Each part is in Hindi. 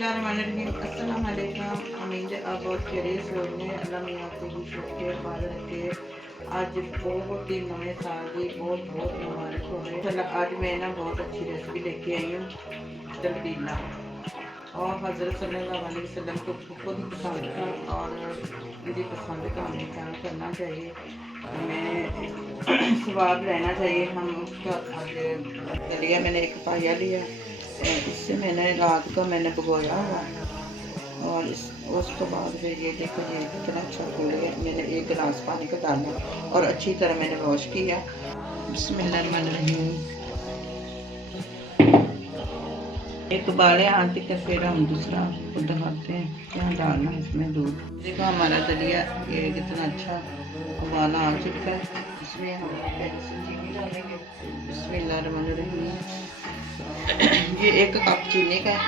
बिस्मिल्लाहिर्रहमानिर्रहीम। अस्सलाम वालेकुम। उम्मीद है आप बहुत खैरियत से होंगे। अल्लाह में आपको भी शुक्र पालन रखे। आज बहुत ही नए साल की बहुत बहुत मुबारक हो गए। चलो आज मैं ना बहुत अच्छी रेसिपी लेके आई हूँ, तलबीला। और हज़रत सल्लल्लाहु अलैहि वसल्लम को खुद ही पसंद था और मेरी पसंद का हमें क्या करना चाहिए, हमें स्वाद लेना चाहिए। हम उसका आज दलिया मैंने एक पाया लिया, इससे मैंने रात को मैंने भिगोया हुआ और उसके बाद फिर ये देखो ये कितना अच्छा फूल गया। मैंने एक गिलास पानी को डाला और अच्छी तरह मैंने वॉश किया। बिस्मिल्लाहिर्रहमानिर्रहीम। एक उबाले आते के फिर हम दूसरा दिखाते हैं क्या डालना इसमें दूध। देखो हमारा दलिया ये कितना अच्छा उबाला आ चुका है। इसमें हम चीनी डालेंगे। बिस्मिल्लाहिर्रहमानिर्रहीम। ये एक कप चीनी का है।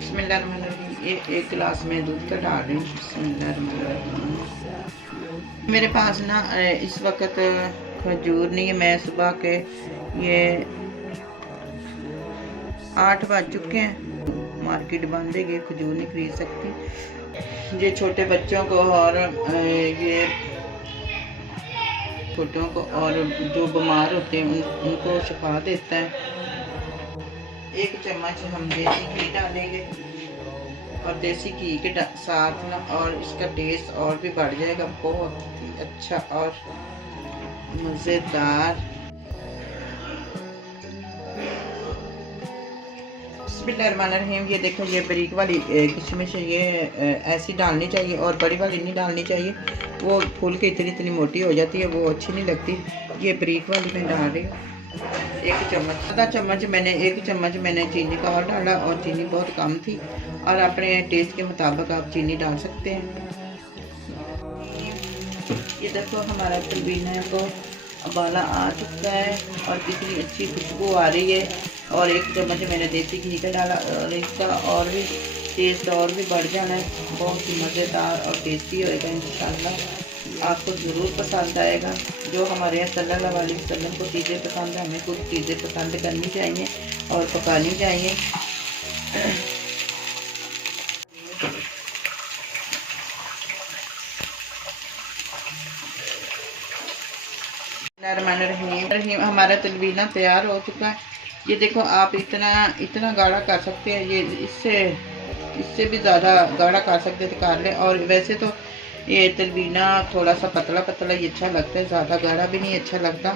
बिस्मिल्लाहिर्रहमानिर्रहीम। ये एक गिलास में दूध का डाल रही हूँ। बिस्मिल्लाहिर्रहमानिर्रहीम। मेरे पास ना इस वक्त खजूर नहीं है। मैं सुबह के ये 8 बज चुके हैं, मार्केट बंद है, ये खजूर नहीं खरीद सकती। ये छोटे बच्चों को और ये छोटों को और जो बीमार होते हैं उनको शिफा देता है। 1 चम्मच हम देसी घी डालेंगे और देसी घी के साथ ना और इसका टेस्ट और भी बढ़ जाएगा, बहुत ही अच्छा और मज़ेदार। बिस्मिल्लाहिर्रहमानिर्रहीम। ये देखो ये बारीक वाली किशमिश ये ऐसी डालनी चाहिए और बड़ी वाली नहीं डालनी चाहिए, वो फूल के इतनी इतनी मोटी हो जाती है, वो अच्छी नहीं लगती। ये बारीक वाली मैं डाल रही हूँ। 1 चम्मच, आधा चम्मच मैंने 1 चम्मच मैंने चीनी का और डाला और चीनी बहुत कम थी और अपने टेस्ट के मुताबिक आप चीनी डाल सकते हैं। ये देखो हमारा तलबीना को उबाला आ चुका है और कितनी अच्छी खुशबू आ रही है। और 1 चम्मच मैंने देसी घी का डाला और इसका और भी टेस्ट और भी बढ़ जाना है, बहुत ही मज़ेदार और टेस्टी होएगा। इंशाल्लाह आपको ज़रूर पसंद आएगा। जो हमारे यहाँ सल्लल्लाहु अलैहि वसल्लम को चीज़ें पसंद है, हमें कुछ चीज़ें पसंद करनी चाहिए और पकानी चाहिए। बिस्मिल्लाहिर्रहमानिर्रहीम। हमारा तलबीना तैयार हो चुका है। ये देखो आप इतना गाढ़ा कर सकते हैं, ये इससे भी ज़्यादा गाढ़ा कर सकते थे कर लें। और वैसे तो ये तलबीना थोड़ा सा पतला पतला ही अच्छा लगता है, ज़्यादा गाढ़ा भी नहीं अच्छा लगता।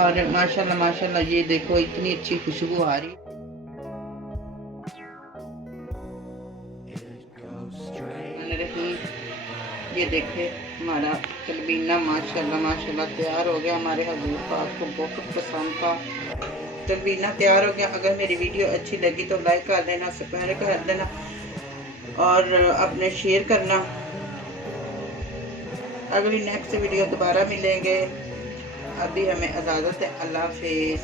और माशाल्लाह माशाल्लाह ये देखो इतनी अच्छी खुशबू आ रही। ये देखे हमारा तलबीना माशाल्लाह माशाल्लाह तैयार हो गया। हमारे हजूर पाक को बहुत पसंद था। तलबीना तैयार हो गया। अगर मेरी वीडियो अच्छी लगी तो लाइक कर देना, सब्सक्राइब कर देना और अपने शेयर करना। अगली नेक्स्ट वीडियो दोबारा मिलेंगे। अभी हमें इजाज़त है। अल्लाह हाफिज़।